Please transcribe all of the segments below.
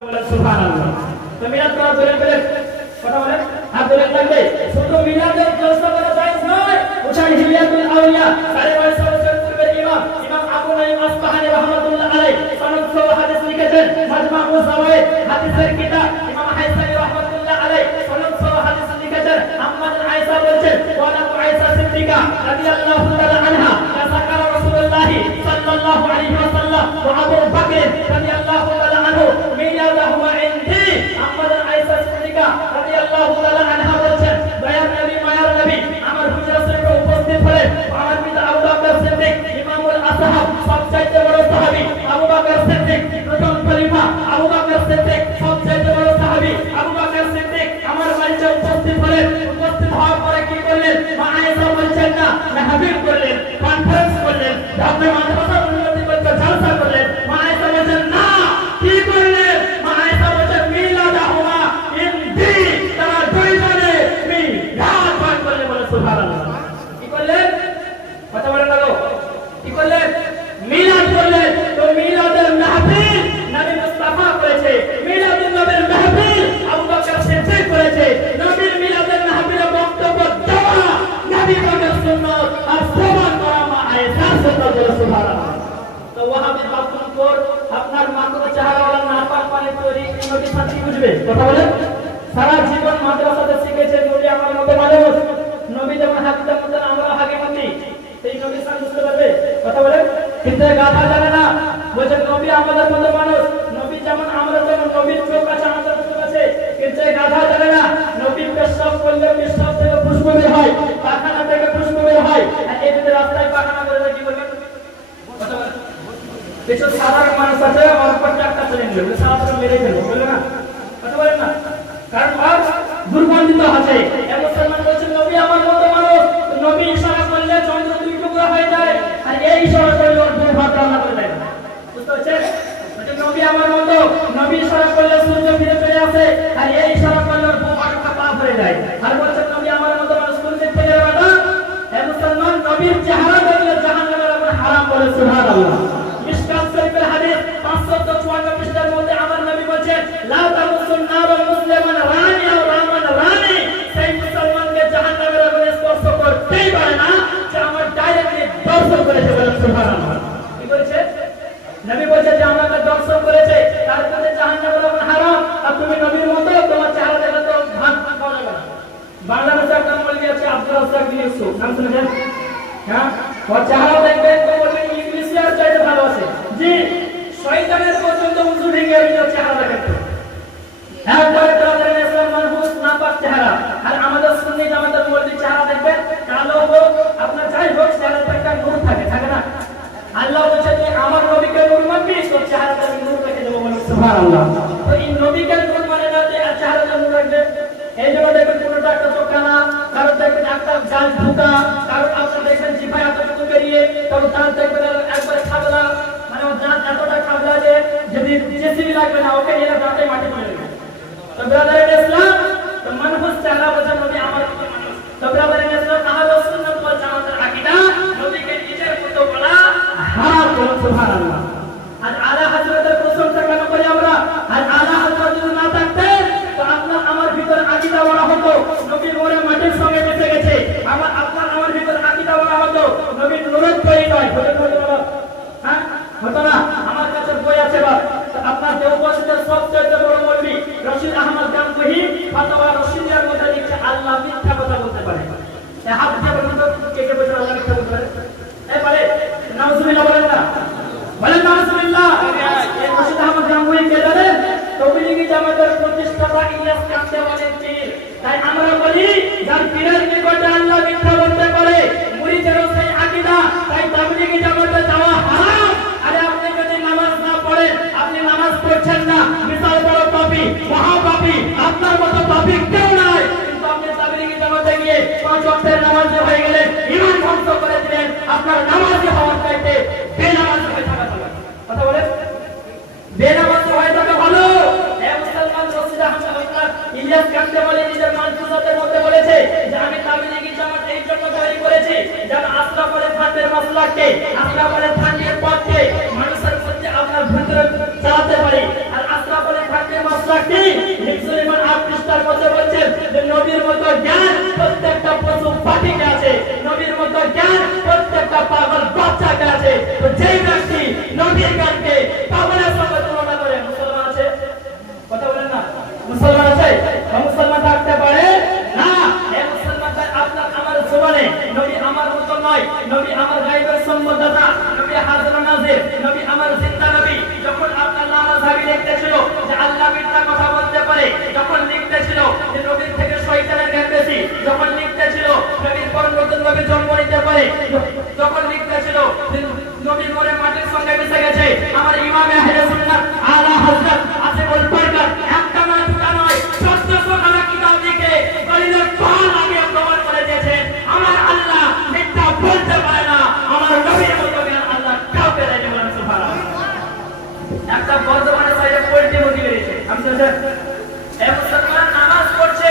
সুবহানাল্লাহ। তো মিলাদ করা বলে কথা বলে হাত ধরে থাকবে। শুধু মিলাদের জলসা করা জায়েজ নয়। উঠাই হিলিয়াতুল আউলিয়া 550 বছর পূর্বের ইমাম আবু নাঈম আসবাহানি রাহমাতুল্লাহ আলাইহি সনদ সহ হাদিস লিখেছেন। মাজমাউজ যাওয়ায়েদ হাদিসের কিতাব ইমাম হাইসামি রাহমাতুল্লাহ আলাইহি সনদ সহ হাদিস লিখেছেন। আম্মাদ আয়েশা বলেছেন ওয়ালা আয়েশা সিদ্দিকা রাদিয়াল্লাহু তাআলা আনহা যাকারা রাসূলুল্লাহ সাল্লাল্লাহু আলাইহি ওয়াসাল্লাম ওয়া আবু বকর রাদিয়াল্লাহু তাআলা আনহু মিলাদাহু ইনদি। আম্মাদ আয়েশা সিদ্দিকা রাদিয়াল্লাহু তাআলা আনহা বলেছেন দয়ার নবী মায়ার নবী আমার হুজুর শরীফে উপস্থিত হলেন। আমার পিতা আবু বকর সিদ্দিক ইমামুল আসহাব সবচেয়ে বড় সাহাবী আবু বকর সিদ্দিক প্রথম খলিফা আবু বকর সিদ্দিক সবচেয়ে বড় সাহাবী আবু বকর সিদ্দিক আমার বাড়িতে উপস্থিত হলেন। উপস্থিত হওয়ার পরে কি করলেন? মা আয়েশা বলছেন না মাহফিল করলেন, কনফারেন্স করলেন, আপনি মাদ্রাসা উন্নতি করতে জলসা করলেন। মা আয়েশা বলছেন না কি করলেন? মা আয়েশা বলছেন মিলাদাহুমা ইনদি, তারা দুইজনে মিলাদ পান করলেন। বলে সুবহানাল্লাহ। কি করলেন? কথা বলেন না গো। কি করলেন? মিলাদ করলেন। তো মিলাদের মাহফিল নবী মুস্তাফা করেছে, মিলাদুন নবীর মাহফিল আবু বকর সিদ্দিক করেছে। নবীর মিলাদের মাহফিলে বক্তব্য দেওয়া নবী পাকের সুন্নাত আর প্রমাণ করা মা আয়েশার সুন্নাত। বলে সুবহানাল্লাহ। তো ওয়াহাবি বাতুলপুর আপনার মাথার চেহারাওয়ালা নাপাক পানি তৈরি নবী সাথী বুঝবে। কথা বলেন। সারা জীবন মাদ্রাসাতে শিখেছে নবী আমার মতো মানুষ, নবী যেমন হাকিদের মতো আমরা হাকিমতি, সেই নবী সাথে বুঝতে পারবে। কথা বলেন। কিন্তু গাধা জানে না, বলছে নবী আমাদের মতো মানুষ, নবী যেমন আমরা যেমন, নবীর চোখ আছে আমাদের চোখ আছে। কিন্তু গাধা জানে না নবী পেশাব করলে পেশাব থেকে পুষ্প বের হয়, পায়খানা থেকে পুষ্প বের হয়। আর এই যদি রাস্তায় পায়খানা করে কি বলবেন? কথা বলেন। কিছু সাধারণ মানুষ আছে আমার উপর চারটা চলে নেবে, সাধারণ মেরে ফেলবো, বলবে না? কথা বলেন না, কারণ আর দুর্গন্ধিত আছে। মুসলমান বলছেন নবী আমার মতো মানুষ, নবী ইশারা করলে চন্দ্র দুই টুকরা হয়ে যায়, আর এই ইশারা করলে ওর দুই ভাগ রান্না করে দেয়। বুঝতে পারছেন? নবী আমার মতো, নবী ইশারা করলে সূর্য ফিরে চলে আসে, আর এই ইশারা করলে ওর দুই ভাগ পাপ হয়ে যায়। আর বলছেন নবী আমার মতো মানুষ কোনদিন ফেলে বাটা। হে মুসলমান, নবীর চেহারা দেখলে জাহান্নামের আগুন হারাম। বলে সুবহানাল্লাহ। মিশকাত শরীফের হাদিস 554 পৃষ্ঠার মধ্যে আমার নবী বলেন লা তামুসুন নার মুসলিমান রানি ও রামান রানি, সেই মুসলমানকে জাহান্নামের আগুনে স্পর্শ করতেই পারে না যে আমার ডাইরেক্টলি দর্শন করেছে। বলে সুবহানাল্লাহ। কি করেছে? নবী বলেছে যে আমাকে দর্শন করেছে, তার কাছে জাহান্নামের আগুন হারাম। আর তুমি নবীর মতো তোমার চেহারা দেখলে তো ভাত খাওয়া যাবে না। বাংলাদেশে একটা মৌলভী আছে আব্দুল রাজ্জাক বিন ইউসুফ, নাম শুনেছেন? হ্যাঁ, ওর চেহারা দেখবেন তো বলবেন ইংলিশিয়ার চাইতে ভালো আছে। জি, শয়তানের পর্যন্ত উঁচু ভেঙে ওর চেহারা দেখেন তো একবারে তাদের ইসলাম মানহুস নাপাক চেহারা। আর আমাদের সুন্নি জামাতের মৌলভী চেহারা দেখবেন কালো হোক আপনার যাই হোক, চেহারাতে একটা নূর থাকে, থাকে না? আল্লাহ বলেছে যে আমার নবীকে নূর মানবি, তোর চেহারাতে আমি নূর রেখে দেবো। বলে সুবহানাল্লাহ। তো এই নবীকে নূর মানে না যে চেহারাতে নূর রাখবে। এই জন্য দেখবেন কোনটা একটা চোখ কানা, কারো দেখবেন একটা জাল ঢুকা, কারো আপনার দেখবেন জিভায় এতটুকু বেরিয়ে, কারো দাঁত দেখবেন একবারে খাবলা, মানে ওর দাঁত এতটা খাবলা যে যদি জেসিবি লাগবে না ওকে নিয়ে দাঁতে মাটি পড়ে যাবে। তো ব্রাদার ইসলাম, তো মানহুস চেহারা বলছে নবী আমার মতো মানুষ। তো ব্রাদার ইসলাম আহলুস সুন্নাত ওয়াল জামাতের আকীদা নবীকে নিজের মতো বলা হারাম। বলে সুবহানাল্লাহ। আর আলা হযরতের প্রশংসা কেন করি আমরা? আর আলা হযরত যদি না থাকতেন তো আপনার আমার ভিতর আকীদা বলা হতো নবী নূরে মাটির সঙ্গে মিশে গেছে। আমার ভিতর আকীদা বলা হতো নবী নূরের তৈরি নয়। হ্যাঁ, হতো না? আমার কাছে বই আছে বা আপনার দেওবন্দের সবচেয়ে বড় মৌলভী রশিদ আহমদ গাঙ্গুহি ফাতাওয়া রশিদিয়ার মধ্যে লিখছে আল্লাহ মিথ্যা কথা বলতে পারে। এই হাত দিয়ে বলুন তো কে কে বলছে আল্লাহ মিথ্যা বলতে পারে? এই পারে? নাউজুবিল্লাহ বলেন না, বলেন নাউজুবিল্লাহ। এই রশিদ আহমদ গাঙ্গুহি কে জানেন? তবলিগি জামাতের প্রতিষ্ঠাতা ইলিয়াস কান্দেওয়ালের পীর। তাই আমরা বলি যার পীরের নিকটে আল্লাহ মিথ্যা বলতে পারে মুরিদেরও সেই আকীদা, তাই তবলিগি জামাতে যাওয়া হারাম। আরে আপনি যদি নামাজ না পড়েন, আপনি নামাজ পড়ছেন না, বিশাল বড় পাপী, মহা পাপী, আপনার মতো পাপী কেউ নাই। কিন্তু আপনি তবলিগি জামাতে গিয়ে 5 ওয়াক্তের নামাজি হয়ে গেলেন, ঈমান ধ্বংস করে দিলেন। আপনার নামাজি হওয়ার চাইতে বেনামাজি হয়ে থাকা ভালো। কথা বলেন। বেনামাজি হয়ে থাকা ভালো। হে মুসলমান, রশিদ আহমদ ইলিয়াস কান্দেওয়ালি নিজের মানসুরাতের মধ্যে বলেছে যে আমি তাবলীগি জামাত এই জন্য তৈরি করেছি যেন আশরাফ আলী থানভীর মাসলাককে, আশরাফ আলী থানভীর পথকে মানুষের মধ্যে আপনার ভিতরে চালাতে পারি। আর আশরাফ আলী থানভীর আমার ইমামে আহলে সুন্নাত আলা হযরত আসিফুল বরকত একটা নয় দুটা নয় 1400 খানা কিতাব লিখে গলিলের পাল আগে প্রমাণ করে দিয়েছেন আমার আল্লাহ মিথ্যা বলতে পারে না আমার নবীর মতো জ্ঞান আল্লাহ কাউকে দেয়নি বলেন সুবহানাল্লাহ। একটা বর্তমানে সাইডে পোল্ট্রি মুরগি বেরিয়েছে আমি তো এই মুসলমান নামাজ পড়ছে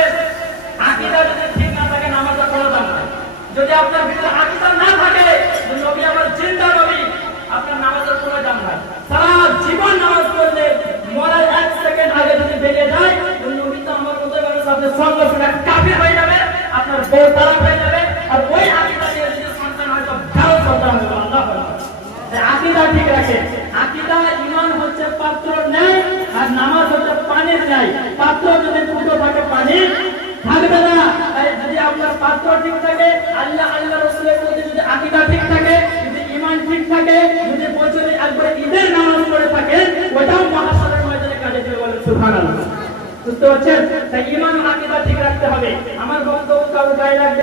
আকীদা যদি ঠিক না থাকে নামাজটা পড়া যাবে না। যদি আপনার ভিতরে আকীদা না থাকে নবী আমার জিন্দা নবী আপনার নামাজের কোনো দাম নাই। সারা জীবন নামাজ পড়লে মরার 1 সেকেন্ড আগে যদি বেরিয়ে যায় নবী তো আমার মতো মানুষ আপনার সঙ্গে সঙ্গে কাফির হয়ে যাবে আপনার বউ তালাক হয়ে যাবে আর ওই আকীদা নিয়ে যদি সন্তান হয় তো ভালো সন্তান হবে আল্লাহ বলে। আকীদা ঠিক রাখে। আকীদা ঈমান হচ্ছে পাত্র নেয় আর নামাজ হচ্ছে পানির ন্যায়। পাত্র যদি ফুটো থাকে পানি থাকবে না। যদি আপনার পাত্র ঠিক থাকে আল্লাহ আল্লাহ রাসূলের প্রতি যদি আকীদা ঠিক থাকে যদি ঈমান ঠিক থাকে যদি বছরে একবার ঈদের নামাজ পড়ে থাকে ওটাও মহাশরের ময়দানে কাজে দিবে বলেন সুবহানাল্লাহ। বুঝতে পারছেন? তাই ঈমান ও আকীদা ঠিক রাখতে হবে। আমার বক্তব্য কারো গায়ে লাগবে